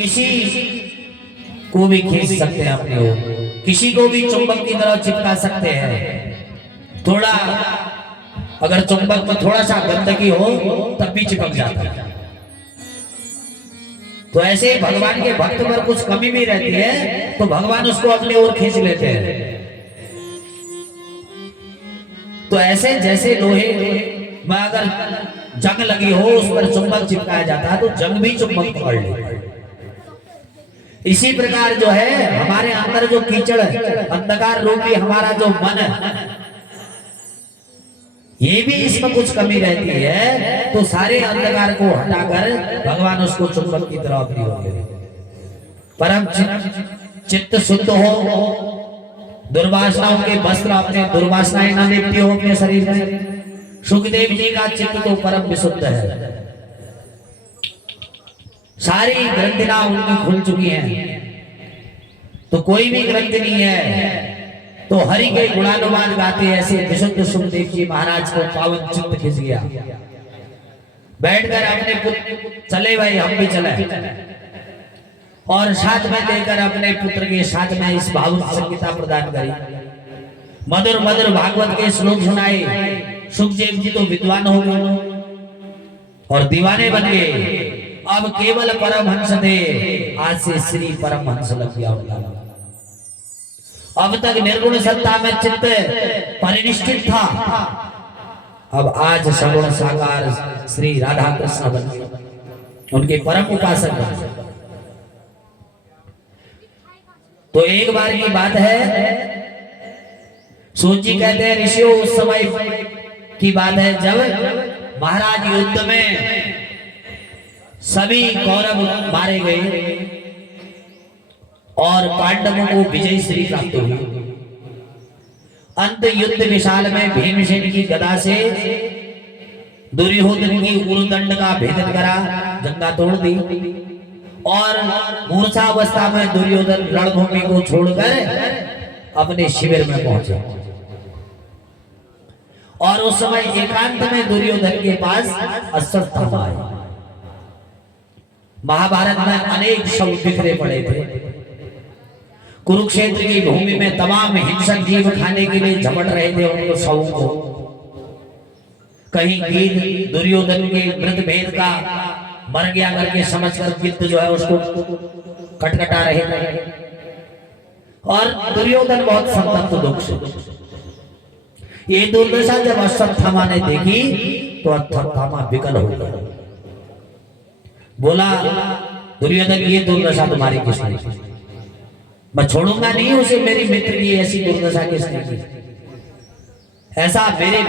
किसी को भी खींच सकते हैं अपने ओर, किसी को भी चुंबक की तरह चिपका सकते हैं। थोड़ा अगर चुंबक में थोड़ा सा गंदगी हो तब भी चिपक जाता है। तो ऐसे ही भगवान के भक्त पर कुछ कमी भी रहती है तो भगवान उसको अपनी ओर खींच लेते हैं। तो ऐसे जैसे लोहे में अगर जंग लगी हो उस पर चुंबक चिपकाया जाता है तो जंग भी चुंबक पकड़ लेता है। इसी प्रकार जो है हमारे अंदर जो कीचड़ अंधकार रूपी हमारा जो मन है, ये भी इसमें कुछ कमी रहती है तो सारे अंधकार को हटाकर भगवान उसको चुंबक की तरह अपनी ओर ले लेते। परम चित्त शुद्ध हो, दुर्वासनाओं के वस्त्र अपने दुर्वासनाएं ना लिपटी हो अपने शरीर में। सुखदेव जी का चित्त तो परम विशुद्ध है, सारी ग्रंथियां उनकी खुल चुकी हैं, तो कोई भी ग्रंथि नहीं है। तो हरि के गुणानुवाद गाते ऐसे विशुद्ध सुखदेव जी महाराज को पावन चित्त खिंच गया। बैठकर अपने चले भाई हम भी चले, और साथ में लेकर अपने पुत्र के साथ में इस भावुक संगीता प्रदान करी। मधुर मधुर भागवत के श्लोक सुनाए। सुखदेव जी तो विद्वान हो गए और दीवाने बन गए। अब केवल परमहंस थे, आज से श्री परमहंस लग गया उनका। अब तक निर्गुण सत्ता में चित्त परिनिष्ठित था, अब आज सगुण साकार श्री राधा कृष्ण बन गए, उनके परम उपासक बन गए। तो एक बार की बात है, सूत जी कहते हैं ऋषियों उस समय की बात है जब महाराज युद्ध में सभी कौरव मारे गए और पांडवों को विजय श्री प्राप्त हुई। अंत युद्ध विशाल में भीमसेन की गदा से दुर्योधन की उरुदंड का भेदन करा, जंगा तोड़ दी और मूर्छावस्था में दुर्योधन रणभूमि को छोड़कर अपने शिविर में पहुंचे। और उस समय एकांत में दुर्योधन के पास अश्वत्थामा आए। महाभारत में अनेक शव बिखरे पड़े थे। कुरुक्षेत्र की भूमि में तमाम हिंसक जीव खाने के लिए झपट रहे थे उनको शवों को। कहीं गिद्ध दुर्योधन के मृत भेद का मर गया करके समझकर गिद्ध जो है उसको कटकटा रहे थे, और दुर्योधन बहुत संतप्त दुख से। ये दुर्दशा जब अश्वत्थामा ने देखी तो अश्वत्थामा विकल हो गया। बोला दुर्योधन ये दुर्दशा तुम्हारी किसने की? मैं छोड़ूंगा नहीं उसे, मेरी मित्र की ऐसी दुर्दशा किसने की? ऐसा मेरे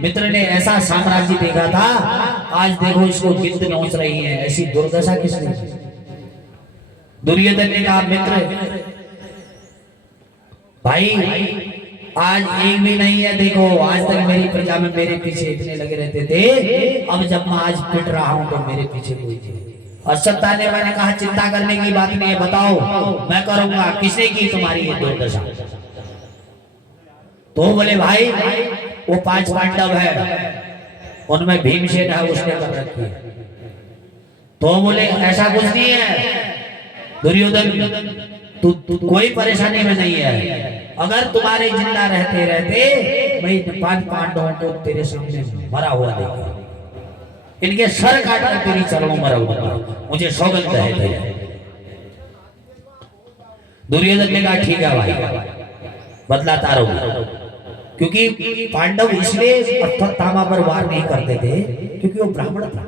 मित्र ने ऐसा साम्राज्य देखा था, आज देखो इसको गिद्ध नोच रही है, ऐसी दुर्दशा किसने की? दुर्योधन ने कहा मित्र भाई आज एक भी नहीं है, देखो आज तक मेरी प्रजा में मेरे पीछे इतने लगे रहते थे, अब जब मैं आज पिट रहा हूं तो मेरे पीछे कोई थे। अश्वत्था ने मैंने कहा चिंता करने की बात नहीं है, बताओ मैं करूंगा, किसने की तुम्हारी ये दुर्दशा? तो बोले भाई वो 5 पांडव है उनमें भीमसेन है उसने कर रखी है। तो बोले ऐसा कुछ नहीं है दुर्योधन, तू कोई परेशानी में नहीं है। अगर तुम्हारे जिंदा रहते रहते मैं 5 पांडवों को तेरे सामने मरा हुआ देखा, इनके सर काटकर तेरी चरणों में रखूंगा, मुझे सौगंध है तेरे। दुर्योधन ने कहा ठीक है भाई बदलाता रहूंगा, क्योंकि पांडव इसलिए अश्वत्थामा पर वार नहीं करते थे क्योंकि वो ब्राह्मण था।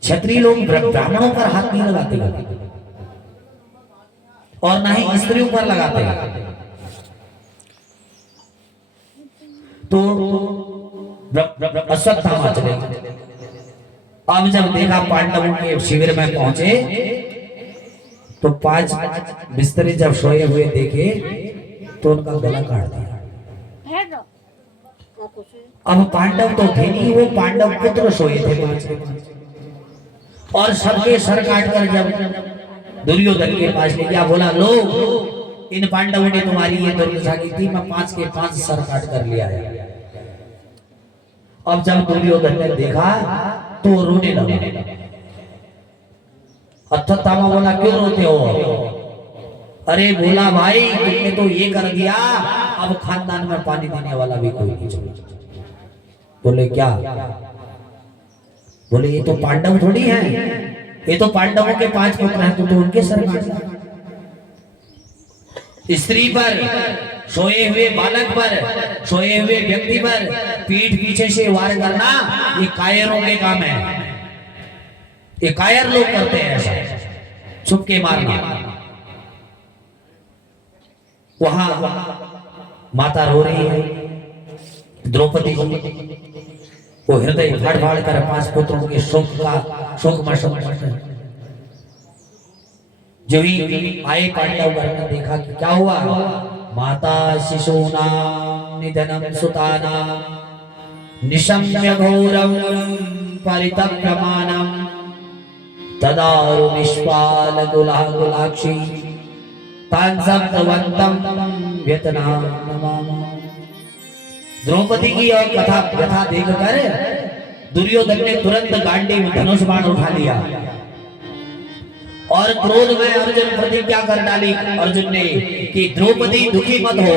क्षत्रिय लोग ब्राह्मणों पर हाथ नहीं लगाते और ना ही स्त्रियों पर लगाते हैं। तो अश्वत्थामा चले। अब जब देखा पांडवों के शिविर में पहुंचे तो 5 बिस्तरे जब सोए हुए देखे तो उनका गला काट दिया। अब पांडव तो थे नहीं, वो पांडव पुत्र सोए थे 5 और सबके सर काटकर जब दुर्योधन के पास ले गया, बोला लो इन पांडवों ने तुम्हारी ये दुर्दशा की थी, मैं 5 के 5 सर काट कर लिया है। अब जब दुर्योधन ने देखा तो रोने लगा। अश्वत्थामा बोला क्यों रोते हो? अरे बोला भाई तुमने तो ये कर दिया, अब खानदान में पानी देने वाला भी कोई नहीं चाहिए। बोले क्या? बोले ये तो पांडव थोड़ी हैं, ये तो पांडवों के 5 पुत्र हैं, तो उनके सर काटना। स्त्री पर, सोए हुए बालक पर, सोए हुए व्यक्ति पर पीठ पीछे से वार करना ये कायरों के काम है। ये कायर लोग करते हैं ऐसा, छुप के मारना। वहां माता रो रही है, द्रौपदी जी वो हृदय फाड़ फाड़ कर 5 पुत्रों के शोक में जो ही आए पांडव घर में देखा कि क्या हुआ। माता शिशूनां निधनं सुतानां निशम्य घोरं परितप्यमानं तदारु निष्पाल गुलाक्षी तान् सप्तवन्तं व्यतनां नमामि। द्रौपदी की और कथा देखकर दुर्योधन ने तुरंत गांडी में धनुष बाण उठा लिया और क्रोध में अर्जुन प्रतिज्ञा कर डाली अर्जुन ने कि द्रौपदी दुखी मत हो,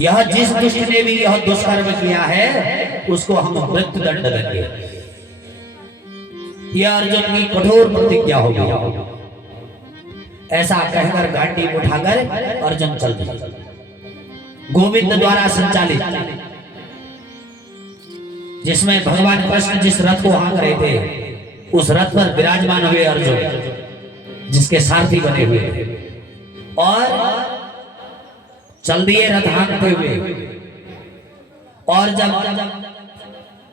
यह जिस दुष्ट ने भी यह दुष्कर्म किया है उसको हम मृत्यु दंड देंगे। यह अर्जुन की कठोर प्रतिज्ञा होगी। ऐसा कहकर गांडी उठाकर अर्जुन चल दिया। गोविंद द्वारा संचालित, जिसमें भगवान कृष्ण जिस रथ को हाँक रहे थे उस रथ पर विराजमान हुए अर्जुन, जिसके सारथी बने हुए, और चल दिए रथ हाँकते हुए। और जब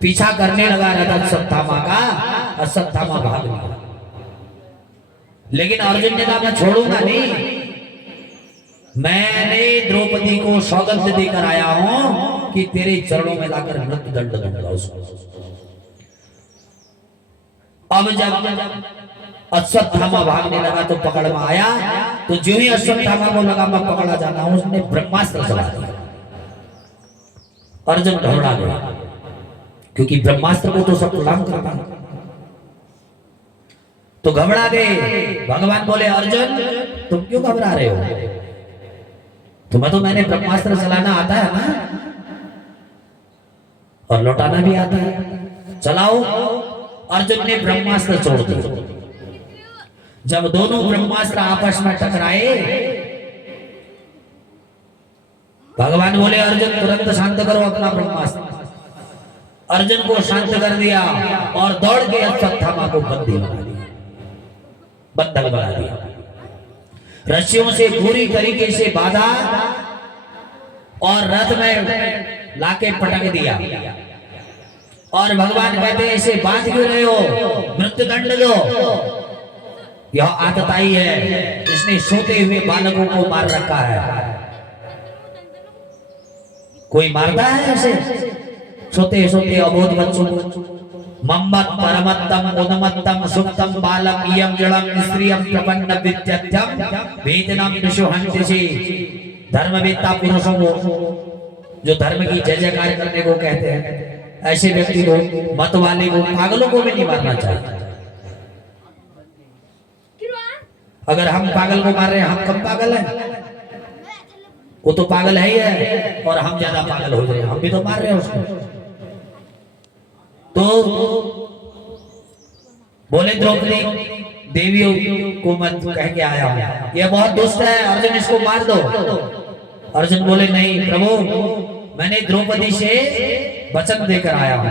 पीछा करने लगा रथ अश्वत्थामा का, अश्वत्थामा भाग गया। लेकिन अर्जुन ने कहा मैं छोड़ूंगा नहीं, मैंने द्रौपदी को सौगंध देकर आया हूं कि तेरे चरणों में लाकर मृत्यु दंड दूंगा उसको। अब जब अश्वत्थामा भागने लगा तो पकड़ में आया, तो जो ही अश्वत्थामा को लगा मैं पकड़ा जाना हूं, उसने ब्रह्मास्त्र चला दिया। अर्जुन घबरा गया, क्योंकि ब्रह्मास्त्र को तो सब प्रणाम करता है, तो घबरा गए। भगवान बोले अर्जुन तुम क्यों घबरा रहे हो? तुम्हें तो मैंने ब्रह्मास्त्र चलाना आता है ना, और लौटाना भी आता है, चलाओ। अर्जुन ने ब्रह्मास्त्र छोड़ दिया। जब दोनों ब्रह्मास्त्र आपस में टकराए, भगवान बोले अर्जुन तुरंत शांत करो अपना ब्रह्मास्त्र। अर्जुन को शांत कर दिया और दौड़ के अश्वत्थामा को बंदी बना दिया, बंधक बना दिया। रस्सियों से पूरी तरीके से बांधा और रथ में लाके पटक दिया। और भगवान कहते हैं इसे बांध क्यों रहे हो, मृत्यु दंड दो। यह आतताई है, इसने सोते हुए बालकों को मार रखा है। कोई मारता है ऐसे सोते सोते अबोध बच्चों को? मम्मत परमत्तम उन्मत्तम सुप्तम बालम इयं जड़म स्त्रियं प्रपन्न विद्यत्यम वेदनम निशुहंतिषि। धर्मवेत्ता पुरुषों को, जो धर्म की जय जयकार करने को कहते हैं, ऐसे व्यक्ति को, मत वाले को, पागलों को भी नहीं मारना चाहिए। अगर हम पागल को मार रहे हैं, हम कम पागल हैं? वो तो पागल है ही है, और हम ज्यादा पागल हो जाए, हम भी तो मार रहे हैं उसको। तो बोले द्रौपदी देवियों को मत कह के आया हूं, यह बहुत दुष्ट है, अर्जुन इसको मार दो। अर्जुन बोले नहीं प्रभु, मैंने द्रौपदी से वचन देकर आया हूं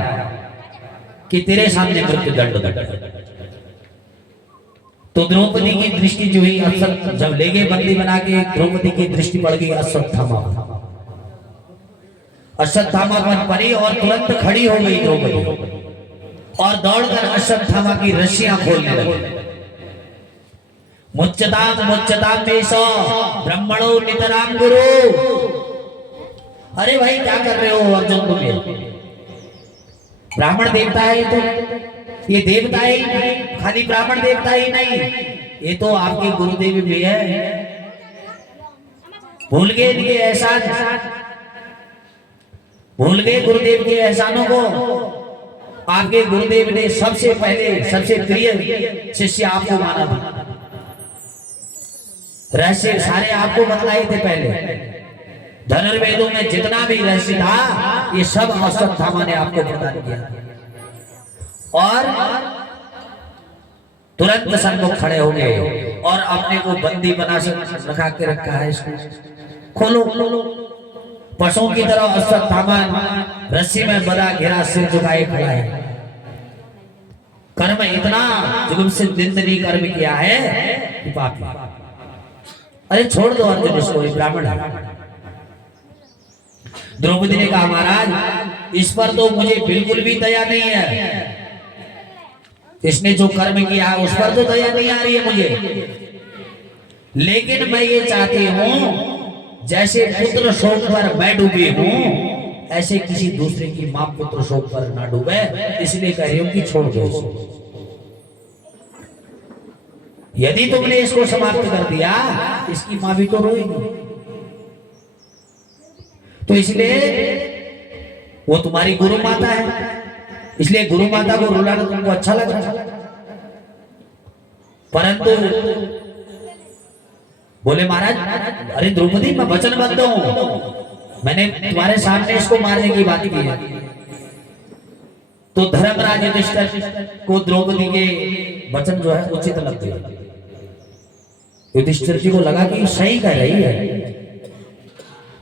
कि तेरे सामने मृत्यु दंड दूंगा। तो द्रौपदी की दृष्टि जो हुई, जब ले गए बंदी बना के, द्रौपदी की दृष्टि पड़ गई अश्वत्थामा पर पड़ी और तुरंत खड़ी हो गई द्रौपदी और दौड़कर अश्वत्थामा की रस्सियां खोलने लगी। मुच्यताम मुच्यताम देशो ब्रह्मणो नितराम गुरु। अरे भाई क्या कर रहे हो अर्जुन तुम? ब्राह्मण देवता है तो ये देवता ही नहीं, खाली ब्राह्मण देवता ही नहीं, ये तो आपके गुरुदेव भी है। भूल गए इनके एहसान, भूल गए गुरुदेव के एहसानों को। आपके गुरुदेव ने सबसे पहले सबसे प्रिय शिष्य आपको माना था। रहस्य सारे आपको बतलाए थे पहले। धनुर्वेदों में जितना भी रहस्य था ये सब अश्वत्थामा ने आपको प्रदान किया। और तुरंत सन्मुख खड़े हो गए और अपने को बंदी बना रखा के रखा है। इसको खोलो खोलो। पशुओं की तरह अश्वत्थामा रस्सी में बंधा घेरा सिर झुकाए खड़ा है। कर्म इतना जुगुप्सित निंदनीय कर्म किया है कि पापी। अरे छोड़ दो अर्जुन इसको, ब्राह्मण है। द्रौपदी ने कहा महाराज इस पर तो मुझे बिल्कुल भी दया नहीं है। इसने जो कर्म किया है उस पर तो दया नहीं आ रही है मुझे। लेकिन मैं ये चाहती हूं जैसे पुत्र शोक पर मैं डूबी हूं ऐसे किसी दूसरे की मां पुत्र शोक पर ना डूबे, इसलिए कह रही हूं कि छोड़ दो इसको। यदि तुमने इसको समाप्त कर दिया इसकी मां भी तो रोएगी। तो इसलिए वो तुम्हारी गुरु माता है, इसलिए गुरु माता को रुलाना तुमको अच्छा लग रहा है। परंतु बोले महाराज अरे द्रौपदी मैं वचनबद्ध हूं, मैंने तुम्हारे सामने इसको मारने की बात की है। तो धर्मराज युधिष्ठिर को द्रौपदी के वचन जो है उचित लगते हैं। युधिष्ठिर जी को लगा कि वो सही कह रही है,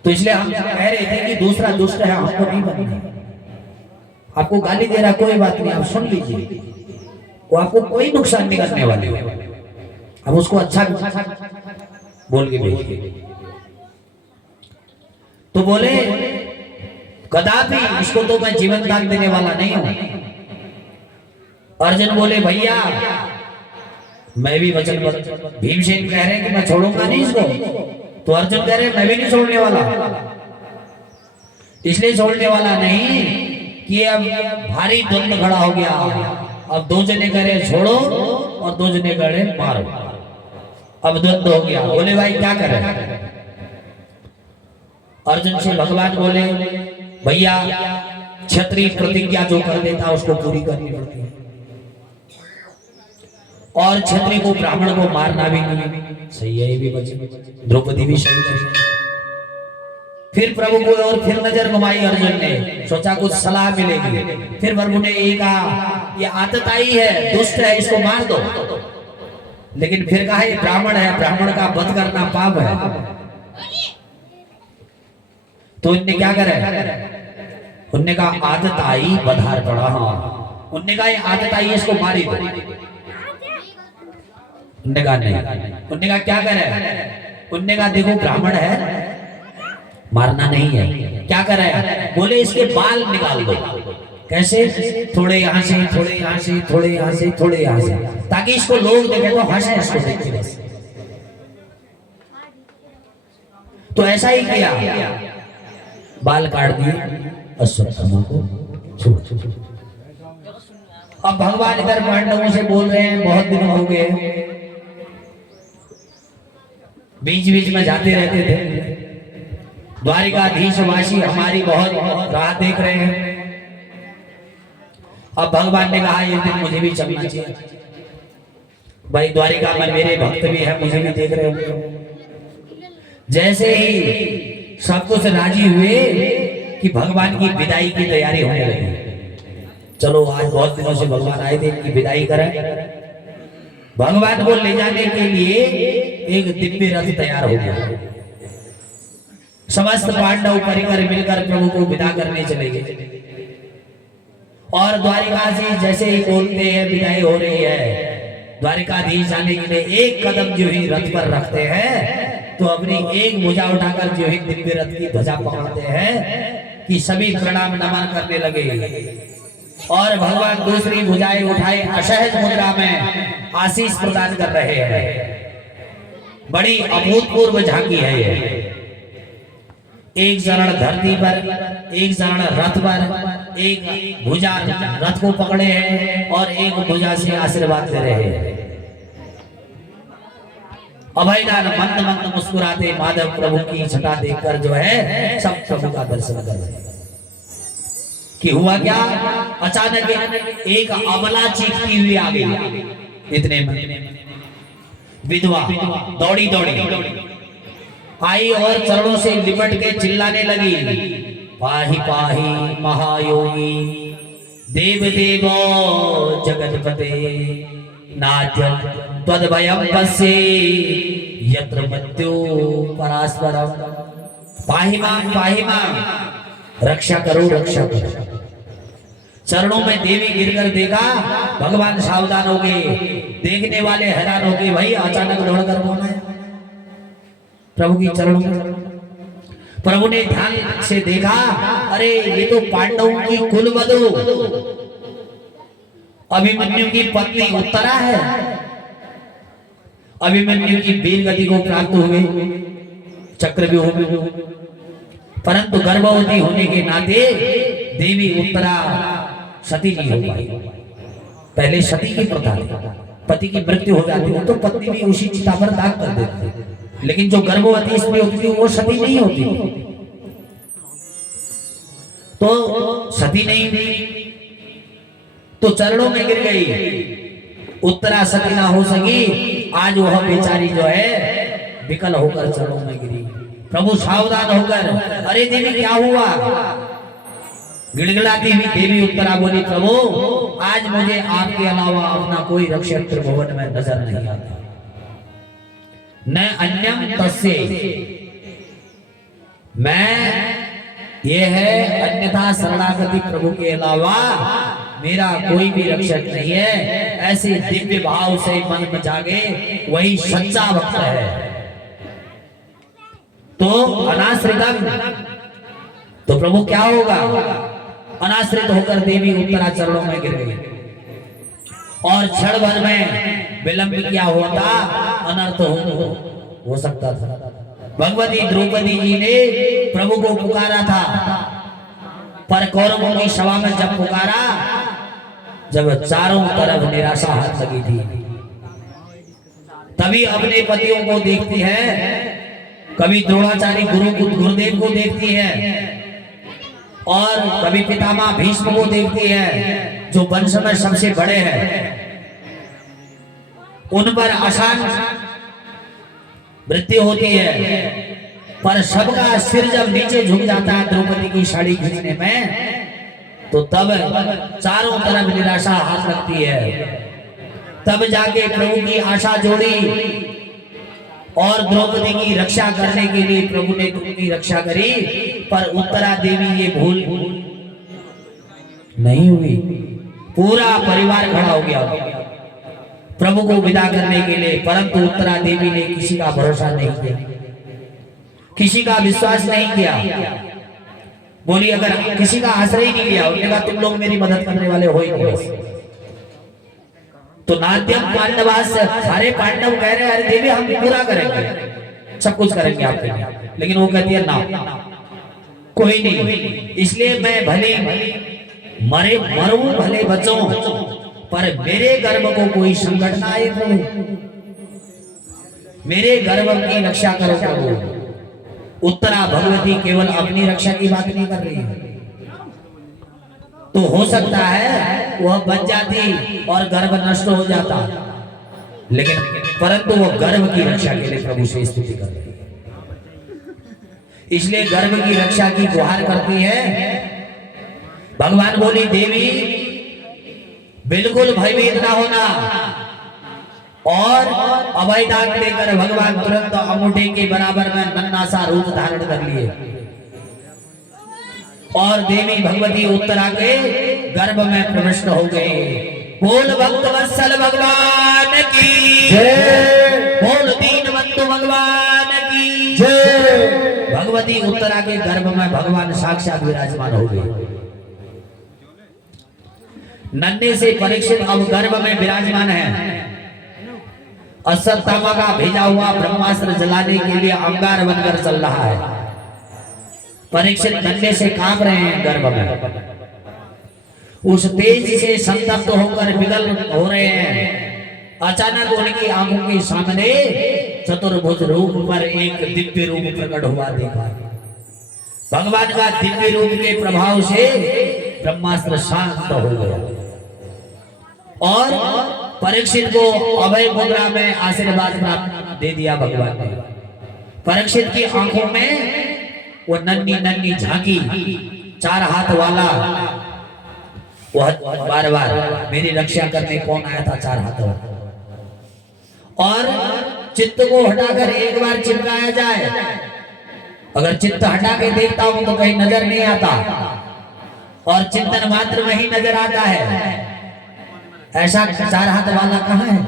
तो इसलिए हम कह रहे थे कि दूसरा दुष्ट है हमको नहीं बनना। आपको गाली दे रहा कोई बात नहीं, आप सुन लीजिए, वो आपको कोई नुकसान नहीं करने वाले हो। अब उसको अच्छा बोल के भेजिए। तो बोले कदापि इसको तो मैं जीवन दान देने वाला नहीं हूं। अर्जुन बोले भैया मैं भी वचन, भीमसेन कह रहे हैं कि मैं छोड़ूंगा नहीं इसको, तो अर्जुन कह रहे हैं मैं भी नहीं छोड़ने वाला। इसलिए छोड़ने वाला नहीं कि अब भारी द्वंद्व खड़ा हो गया। अब दो जने कह रहे छोड़ो और दो जने कह रहे मारो। अब द्वंद्व हो गया। बोले भाई क्या करें? अर्जुन से भगवान बोले भैया क्षत्रिय प्रतिज्ञा जो कर देता उसको पूरी करनी पड़ती है, और क्षत्रिय को ब्राह्मण को मारना भी नहीं। सही है, ये भी वचन द्रौपदी भी सही करी। फिर प्रभु को और फिर नजर घुमाई अर्जुन ने, सोचा कुछ सलाह मिलेगी। फिर प्रभु ने ये कहा ये आदत आई है, दुष्ट है, इसको मार दो। लेकिन फिर कहा ये ब्राह्मण है, ब्राह्मण का वध करना पाप है। तो इनने क्या करे? उनने कहा आदत आई बधार पड़ा। हाँ, उनने कहा ये आदत आई इसको मारी दो। उनने कहा नहीं। उनने कहा क्या करे? उनने कहा देखो ब्राह्मण है, मारना नहीं है। क्या करे? बोले इसके बाल निकाल दो। कैसे? थोड़े यहाँ से, थोड़े यहाँ से, थोड़े यहाँ से, थोड़े यहाँ से, ताकि इसको लोग देखें तो हंसे इसको देख के बस। तो ऐसा ही किया, बाल काट दिए, अश्वत्थामा को छोड़। अब भगवान इधर पांडवों से बोल रहे हैं बहुत दिन हो गए, बीच बीच में जाते रहते थे। द्वारिकाधीशवासी हमारी बहुत राह देख रहे हैं। अब भगवान ने कहा ये दिन मुझे भी चलना चाहिए। भाई द्वारिका में मेरे भक्त भी है, मुझे भी देख रहे हो। जैसे ही सब कुछ राजी हुए कि भगवान की विदाई की तैयारी होने लगी। चलो आज बहुत दिनों से भगवान आए थे, इनकी विदाई करें। भगवान को ले जाने के लिए एक दिव्य रथ तैयार हो गया। समस्त पांडव परिकर मिलकर प्रभु को विदा करने चले गए। और द्वारिका से जैसे ही बोलते हैं विदाई हो रही है, द्वारिकाधीश जाने के लिए एक कदम जो ही रथ पर रखते हैं तो अपनी एक भुजा उठाकर जो ही दिव्य रथ की ध्वजा पकड़ते हैं कि सभी प्रणाम नमन करने लगे। और भगवान दूसरी भुजाएं उठाए असहज मुद्रा में आशीष प्रदान कर रहे हैं। बड़ी अभूतपूर्व झांकी है ये। एक चरण धरती पर, एक चरण रथ पर, एक भुजा रथ को पकड़े हैं और एक भुजा से आशीर्वाद दे रहे हैं। अभयदान मंद मंद मुस्कुराते माधव प्रभु की छटा देखकर जो है सब प्रभु का दर्शन कर रहे हैं। कि हुआ क्या, अचानक एक अबला चीखती हुई आ गई। इतने में विधवा दौड़ी दौड़ी आई और चरणों से लिपट के चिल्लाने लगी, पाहि पाहि महायोगी देव देवो जगतपते नाट्यम त्वद्भयं पश्ये यत्र मृत्यु परास्परम। पाहि मां रक्षा करो रक्षा करो। चरणों में देवी गिरकर देखा, भगवान सावधान हो गए। देखने वाले हैरान हो गए, भाई अचानक दौड़कर कौन आया प्रभु की चरणों में। प्रभु ने ध्यान से देखा, अरे ये तो पांडवों की कुलवधू अभिमन्यु की पत्नी उत्तरा है। अभिमन्यु की वीर गति को प्राप्त हुए, चक्रव्यूह में, परंतु गर्भवती होने के नाते देवी उत्तरा सती नहीं हो पाई। पहले सती की प्रथा थी, पति की मृत्यु हो जाती है तो पत्नी भी उसी चिता पर दाग कर देती है, लेकिन जो गर्भवती स्त्री होती है वो सती नहीं होती। तो सती नहीं तो चरणों में गिर गई। उत्तरा सती ना हो सकी, आज वह बेचारी जो है विकल होकर चरणों में गिरी। प्रभु सावधान होकर, अरे देवी क्या हुआ? गिड़गिड़ाती हुई देवी उत्तरा बोली, प्रभु आज मुझे आपके अलावा अपना कोई रक्षक त्रिभुवन में नजर नहीं आता, न अन्यम तस्य। मैं ये है अन्यथा शरणागति प्रभु के अलावा मेरा कोई भी रक्षक नहीं है। ऐसे दिव्य भाव से मन में जागे वही सच्चा भक्त है। तो अनाश्रितम, तो प्रभु क्या होगा? अनाश्रित होकर देवी उत्तरा चरणों में गिर गई और क्षण भर में विलंब क्या होता, अनर्थ हो सकता था। भगवती द्रौपदी जी ने प्रभु को पुकारा था, पर कौरवों की सभा में जब पुकारा, जब चारों तरफ निराशा हाथ लगी थी, तभी अपने पतियों को देखती है, कभी द्रोणाचार्य गुरुदेव को देखती है और कभी पितामह भीष्म को देखती है जो वंश में सबसे बड़े हैं। उन पर आसान मृत्यु होती है, पर सबका सिर जब नीचे झुक जाता है द्रौपदी की साड़ी खींचने में, तो तब चारों तरफ निराशा हाथ लगती है। तब जाके प्रभु की आशा जोड़ी और द्रौपदी की रक्षा करने के लिए प्रभु ने उनकी रक्षा करी, पर उत्तरा देवी ये भूल नहीं हुई। पूरा परिवार खड़ा हो गया प्रभु को विदा करने के लिए, परंतु उत्तरा देवी ने किसी का भरोसा नहीं किया, किसी का विश्वास नहीं किया। बोली अगर किसी का आश्रय ही नहीं लिया, उन्होंने कहा तुम लोग मेरी मदद करने वाले हो ही नहीं। तो नाट्यम पांडवास, सारे पांडव कह रहे हैं अरे देवी हम पूरा करेंगे, सब कुछ करेंगे आपके लिए, लेकिन वो कहती है ना कोई नहीं। इसलिए मैं भले मरूं भले बचूं, पर मेरे गर्भ को कोई संकट ना आए प्रभु, मेरे गर्भ की रक्षा करो प्रभु। उत्तरा भगवती केवल अपनी रक्षा की बात नहीं कर रही है, तो हो सकता है वह बच जाती और गर्भ नष्ट हो जाता, लेकिन परंतु वो गर्भ की रक्षा के लिए प्रभु से स्तुति कर रही है। इसलिए गर्भ की रक्षा की गुहार करती है। भगवान बोली देवी बिल्कुल भयभीत ना होना, और अभय दान देकर भगवान तुरंत अंगूठे के बराबर में नन्हा सा रूप धारण कर लिए और देवी भगवती उत्तरा के गर्भ में प्रविष्ट हो गए। बोल भक्त वत्सल भगवान की जय, बोल दीन बंधु भगवान की जय। भगवती उत्तरा के गर्भ में भगवान साक्षात विराजमान हो गए। नन्हे से परीक्षित अब गर्भ में विराजमान है। अश्वत्थामा का भेजा हुआ ब्रह्मास्त्र जलाने के लिए अंगार बनकर चल रहा है। परीक्षित नन्हे से कांप रहे हैं गर्भ में, उस तेज से संतप्त होकर विकल हो रहे हैं। अचानक उनकी आंखों के सामने चतुर्भुज रूप पर एक दिव्य रूप प्रकट हुआ देखा। भगवान का दिव्य रूप के प्रभाव से ब्रह्मास्त्र शांत हो गया और परीक्षित को अभय मुद्रा में आशीर्वाद प्राप्त दे दिया भगवान ने। परीक्षित की आंखों में वो नन्ही नन्ही झांकी, 4 हाथ वाला, वह बार बार मेरी रक्षा करने कौन आया था 4 हाथ वाला। और चित्त को हटाकर एक बार चिपकाया जाए, अगर चित्त हटा के देखता हूं तो कहीं नजर नहीं आता और चिंतन मात्र में ही नजर आता है। ऐसा 4 हाथ वाला कहाँ है?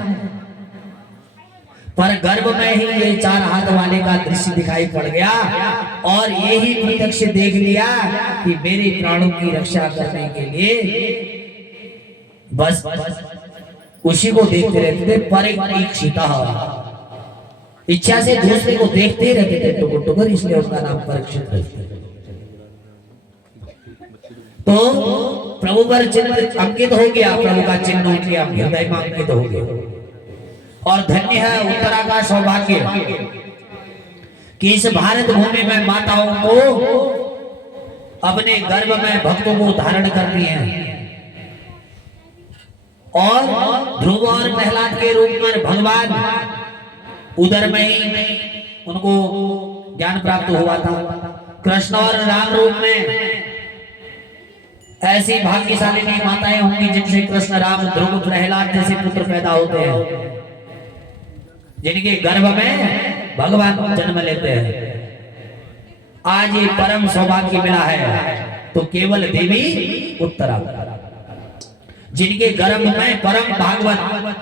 पर गर्भ में ही ये 4 हाथ वाले का दृश्य दिखाई पड़ गया और यही प्रत्यक्ष देख लिया कि मेरे प्राणों की रक्षा करने के लिए बस उसी को देखते रहते थे। परीक्षितः, इच्छा से दूसरे को देखते ही रहते थे टुकुर टुकुर, इसलिए उसका नाम परीक्षित रखते। तो प्रभु पर चिन्ह अंकित हो गया, प्रभु का चिन्ह उनके हृदय में अंकित हो गया। और धन्य है उत्तरा का सौभाग्य कि इस भारत भूमि में माताओं को अपने गर्भ में भक्तों को धारण करती हैं और ध्रुव और प्रहलाद के रूप में भगवान उदर में ही उनको ज्ञान प्राप्त हुआ था। कृष्ण और राम रूप में ऐसी भाग्यशालिनी माताएं होंगी जिनसे कृष्ण राम ध्रुव प्रहलाद जैसे पुत्र पैदा होते हैं, जिनके गर्भ में भगवान जन्म लेते हैं। आज ये परम सौभाग्य मिला है तो केवल देवी उत्तरा, जिनके गर्भ में परम भागवत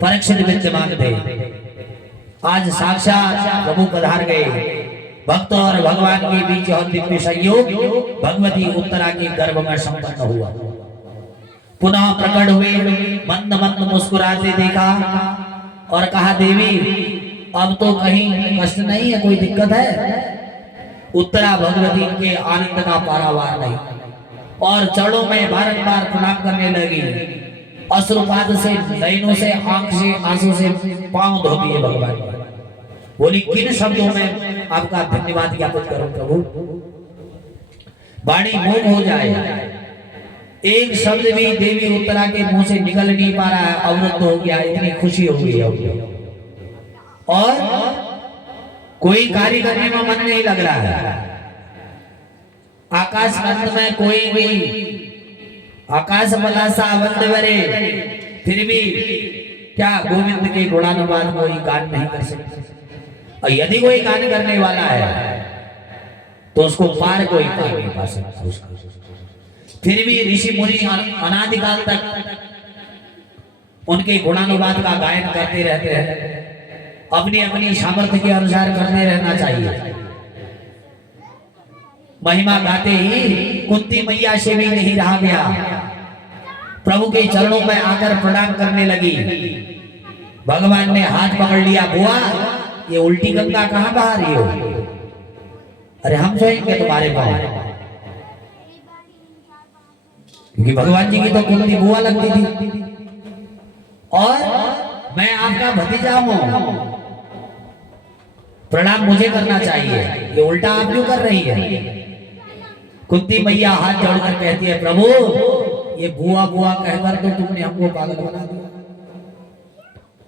परीक्षित विद्यमान थे, आज साक्षात प्रभु पधार गए। भक्त और भगवान के बीच यह दिव्य संयोग भगवती उत्तरा के गर्भ में संपन्न हुआ। पुनः प्रकट हुए, मंद मंद मुस्कुराते देखा और कहा, देवी अब तो कहीं कष्ट नहीं है, कोई दिक्कत है? उत्तरा भगवती के आनंद का पारावार नहीं और चरणों में बारंबार प्रणाम करने लगी। अश्रुपात से, नयनों से, आंख से, आंसू से पांव धो दिए भगवान। बोली, किन शब्दों में आपका धन्यवाद ज्ञापित करूं प्रभु? वाणी मूक हो जाए, एक शब्द भी देवी उत्तरा के मुंह से निकल नहीं पा रहा है, अवरुद्ध हो गया, इतनी खुशी हो गई और कोई कार्य करने में मन नहीं लग रहा है। आकाश मंद में कोई भी आकाश मलासा बंद बरे, फिर भी क्या गोविंद के गुणानुवाद कोई गान नहीं कर सकता? और यदि कोई गान करने वाला है तो उसको पार कोई पार नहीं पा सकता। फिर भी ऋषि मुनि अनादिकाल तक उनके गुणानुवाद का गायन करते रहते हैं। अपनी अपनी सामर्थ्य के अनुसार करते रहना चाहिए। महिमा गाते ही कुंती मैया से भी नहीं रहा गया, प्रभु के चरणों में आकर प्रणाम करने लगी। भगवान ने हाथ पकड़ लिया, बुआ ये उल्टी गंगा कहाँ बहा रही हो? अरे हम सोएंगे तुम्हारे पाँव, क्योंकि भगवान जी की तो कुंती बुआ लगती थी और मैं आपका भतीजा हूं, प्रणाम मुझे करना चाहिए, ये उल्टा आप क्यों कर रही है? कुंती मैया हाथ जोड़कर कहती है, प्रभु ये बुआ बुआ कहकर तो तुमने हमको पागल बना दिया।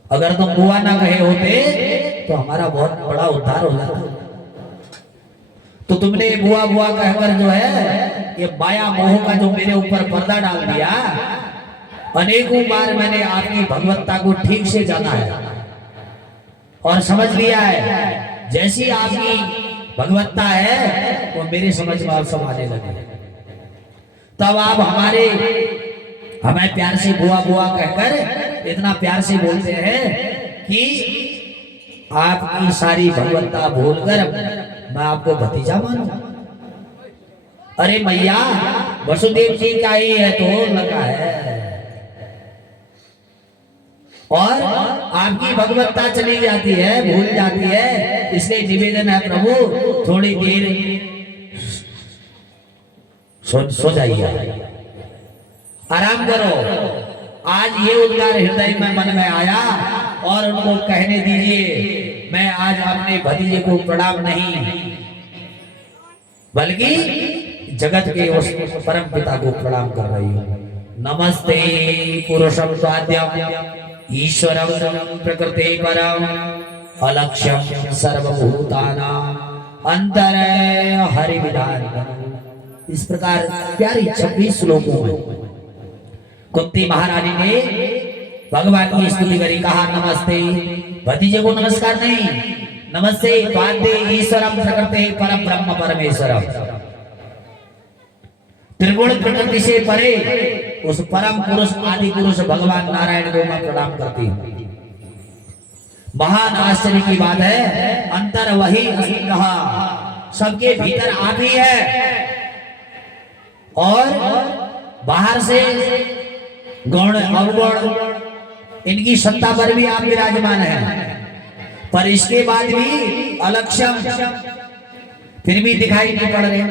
अगर तुम बुआ ना कहे होते तो हमारा बहुत बड़ा उद्धार हो जाता। तो तुमने बुआ बुआ कहकर जो है ये माया मोह का जो मेरे ऊपर पर्दा डाल दिया। अनेकों बार मैंने आपकी भगवत्ता को ठीक से जाना है और समझ लिया है। जैसी आपकी भगवत्ता है वो मेरी समझ में समाने लगे। तब आप हमें प्यार से बुआ बुआ कहकर इतना प्यार से बोलते हैं कि आपकी सारी भगवत्ता भूलकर मैं आपको भतीजा मानूं। अरे मैया वसुदेव जी का ही है तो लगा है और आपकी भगवत्ता चली जाती है, भूल जाती है। इसलिए निवेदन है प्रभु थोड़ी देर सो जाइए, आराम करो। आज ये उद्गार हृदय में मन में आया और उनको कहने दीजिए मैं आज अपने भतीजे को प्रणाम नहीं बल्कि जगत के उस परम पिता को प्रणाम कर रही हूँ। नमस्ते पुरुषम स्वाद्यम ईश्वरम प्रकृते परम अलक्ष्यम सर्वभूतानां अंतर हरि विधान। इस प्रकार प्यारी 26 श्लोकों में कुंती महारानी ने भगवान की स्तुति करी। कहा नमस्ते, भतीजे को नमस्कार नहीं, नमस्ते वाद्य ईश्वरम प्रकृते परम ब्रह्म परमेश्वरम, त्रिगुण प्रकृति से परे उस परम पुरुष आदि पुरुष भगवान नारायण को मैं प्रणाम करती हूँ। महान आश्चर्य की बात है, अंतर वही कहा सबके भीतर आप ही है और बाहर से गौण अवगुण इनकी सत्ता पर भी आप विराजमान है, पर इसके बाद भी अलक्षम फिर भी दिखाई नहीं पड़ रहे।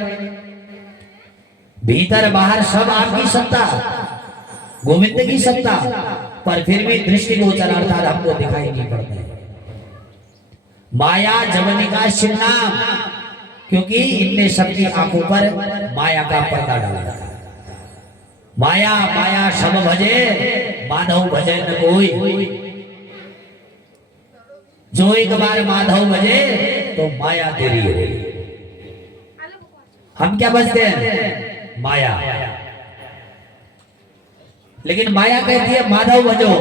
भीतर बाहर सब आपकी सत्ता, गोविंद की सत्ता, पर फिर भी दृष्टि गोचर अर्थात हमको दिखाई नहीं पड़ते। माया जवनिका छिन्ना, क्योंकि इनने सबकी आंखों पर माया का पर्दा डाला। माया माया सब भजे माधव भजे न कोई, जो एक बार माधव भजे तो माया तेरी हो। हम क्या बचते हैं? माया। लेकिन माया कहती है माधव भजो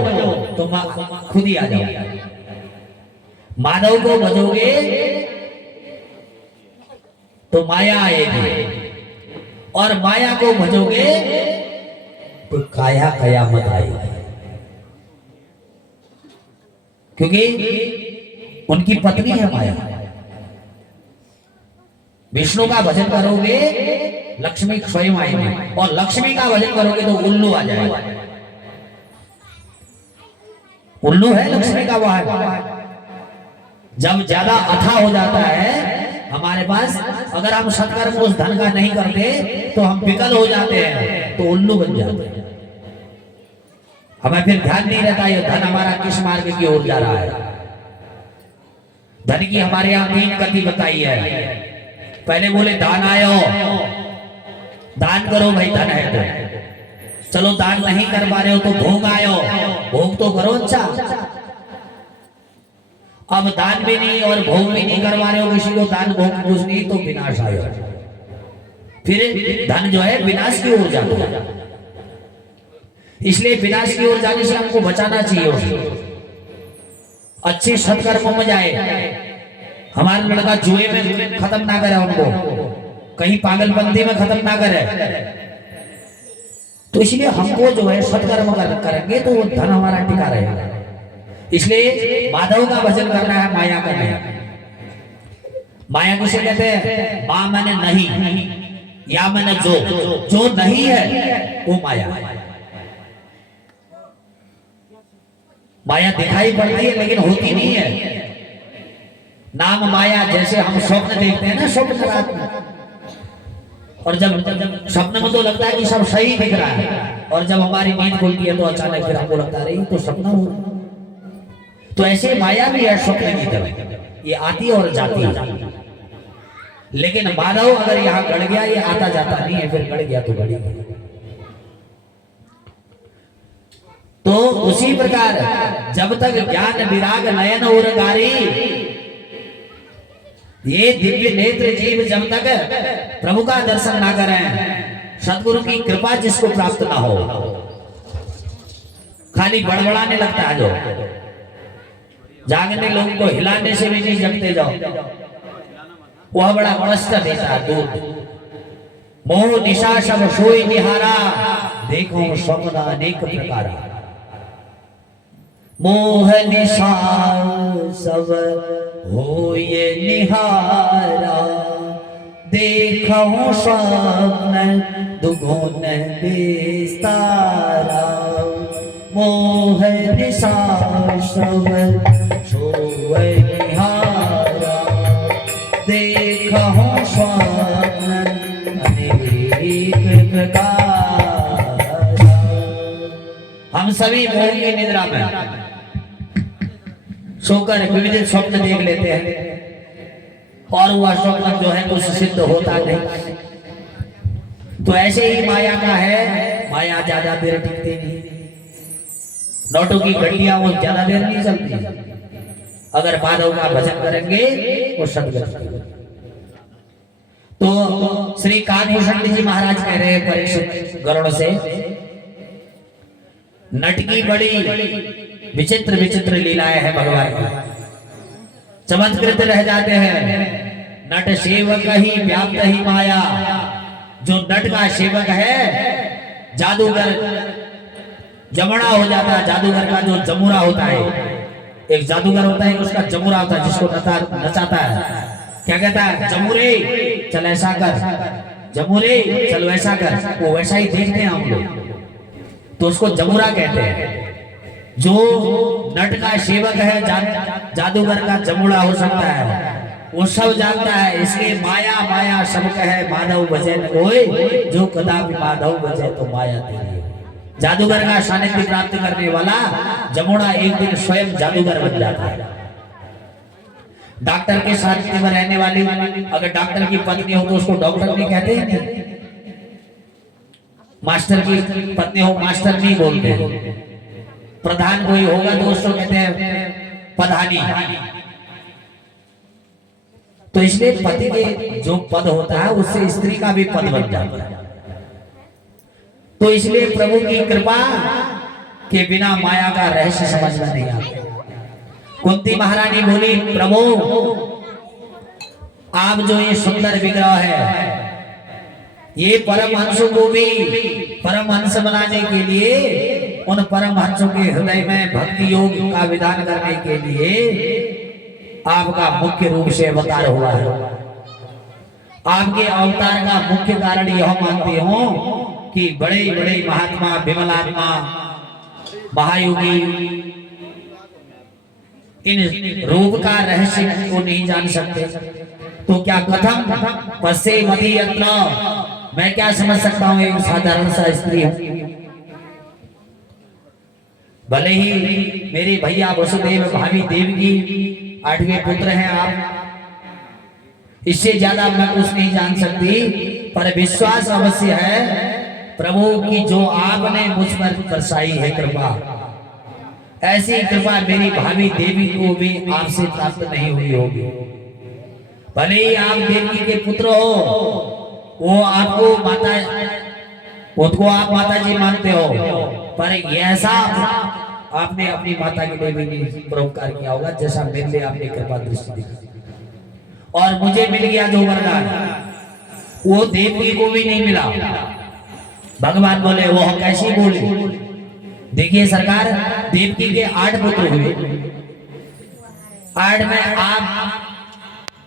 तो खुद ही आ जाओ। माधव को भजोगे तो माया आएगी और माया को भजोगे तो काया कयामत आएगी, क्योंकि उनकी पत्नी है माया। विष्णु का भजन करोगे लक्ष्मी स्वयं आएंगे और लक्ष्मी का भजन करोगे तो उल्लू आ जाएगा। उल्लू है लक्ष्मी का वाहन। जब ज्यादा अथा हो जाता है हमारे पास, अगर हम सत्कर्म उस धन का नहीं करते तो हम विकल हो जाते हैं, तो उल्लू बन जाते हैं। हमें फिर ध्यान नहीं रहता ये धन हमारा किस मार्ग की ओर जा रहा है। धन की हमारे यहाँ 3 गति बताई है। पहले बोले दान आयो, दान करो भाई, धन है तो चलो। दान नहीं कर पा रहे हो तो भोग आयो, भोग तो करो अच्छा। अब दान भी नहीं और भोग भी नहीं करवा रहे हो किसी को, दान भोग कुछ नहीं, तो विनाश आयो। फिर धन जो है विनाश की ओर जाता है। इसलिए विनाश की ओर जाने से हमको बचाना चाहिए। अच्छे सत्कर्मों में जाए। हमारा लड़का जुए में खत्म ना करे, हमको कहीं पागलपंथी में खत्म ना करे। तो इसलिए हमको जो है सत्कर्म करेंगे तो वो धन हमारा टिका रहेगा। इसलिए माधव का भजन करना है, माया का नहीं। माया किसे कहते हैं? मां मैंने नहीं, या मैंने जो नहीं है वो माया। माया दिखाई पड़ती है लेकिन होती नहीं है। नाम माया, जैसे हम स्वप्न देखते हैं ना, स्वप्न रात में, और जब स्वप्न में तो लगता है कि सब सही दिख रहा है, और जब हमारी नींद खुलती है तो अचानक फिर हमको लगता है तो सपना हो रहा है। तो ऐसे माया भी है स्वप्न की तरह, ये आती और जाती है। लेकिन माधव अगर यहाँ गड़ गया, ये आता जाता नहीं है, फिर गड़ गया तो गड़ गया। तो उसी प्रकार जब तक ज्ञान विराग नयन और गारी, ये दिव्य नेत्र जीव जब तक प्रभु का दर्शन ना करें, सदगुरु की कृपा जिसको प्राप्त ना हो, खाली बड़बड़ाने लगता है। जो जागने लोगों को हिलाने से भी नहीं जगते जाओ, वह बड़ा कष्ट देता है। दूर मोह निशा सब सोई निहारा, देखो स्वप्न अनेक प्रकार। मोह निशा सब होए निहारा, देखो स्वप्न दुगुन विस्तारा। मोह निशा सब सोए निहारा, देखो स्वप्न अनेक प्रकार। हम सभी मोह की निद्रा में सोकर विविध स्वप्न देख लेते हैं और वह स्वप्न जो है कुछ सिद्ध होता नहीं। तो ऐसे ही माया का है, माया ज्यादा देर टिकती नहीं। नोटों की गड्डियां वो ज्यादा देर नहीं चलती। अगर माधव का भजन करेंगे वो सदगति। तो श्री कानभूषण जी महाराज कह रहे हैं परीक्षित गरुड़ से, नट की बड़ी विचित्र विचित्र लीलाएं हैं भगवान की, चमत्कृत रह जाते हैं। नट सेवक ही व्याप्त ही माया, जो नट का सेवक है जादूगर जमड़ा हो जाता है। जादूगर का जो जमुरा होता है, एक जादूगर होता है उसका जमुरा होता है, जिसको नचाता है। क्या कहता है? जमुरे चल ऐसा कर, जमुरे चल वैसा कर। वो वैसा ही देखते हैं हम लोग, तो उसको जमुरा कहते हैं। जो नट का सेवक है, जादूगर का जमुड़ा हो सकता है, वो सब जानता है। इसलिए माया माया सब कहे माधव भजे न कोई, जो कदापि माधव भजे तो माया तेरी। जादूगर का सानिध्य प्राप्त करने वाला जमुना एक दिन स्वयं जादूगर बन जाता है। डॉक्टर के सानिध्य में रहने वाली, अगर डॉक्टर की पत्नी हो तो उसको डॉक्टर नहीं कहते, मास्टर की पत्नी हो मास्टर नहीं बोलते, प्रधान कोई होगा तो उसको कहते हैं प्रधानी। तो इसलिए पति के जो पद होता है उससे स्त्री का भी पद बन जाता है। तो इसलिए प्रभु की कृपा के बिना माया का रहस्य समझ में नहीं आता। कुंती महारानी बोली, प्रभु आप जो ये सुंदर विग्रह है, ये परमहंसों को भी परमहंस बनाने के लिए, उन परमहंसों के हृदय में भक्ति योग का विधान करने के लिए आपका मुख्य रूप से अवतार हुआ है। आपके अवतार का मुख्य कारण यह मानती हूं कि बड़े बड़े महात्मा, विमलात्मा, महायोगी इन रूप का रहस्य को नहीं जान सकते। तो क्या कथम पश्चे मती यत्र, मैं क्या समझ सकता हूं, एक साधारण सा स्त्री हूं। भले ही मेरे भैया वसुदेव भाभी देवकी 8वें पुत्र हैं आप, इससे ज्यादा मैं कुछ नहीं जान सकती, पर विश्वास अवश्य है प्रभु की जो आपने मुझ पर बरसाई है कृपा, ऐसी कृपा मेरी भाभी देवी को भी आपसे प्राप्त नहीं हुई होगी। भले ही आप देवी के पुत्र हो, वो आपको माता, उसको आप माता जी मानते हो, पर ऐसा आपने अपनी माता के लिए भी नहीं परोपकार किया होगा जैसा मेरे लिए आपने कृपा दृष्टि दिखाई। और मुझे मिल गया जो वरदान, वो देवी को भी नहीं मिला। भगवान बोले, वो कैसी बोली? देखिए सरकार, देवकी के 8 पुत्र हुए, 8 में आप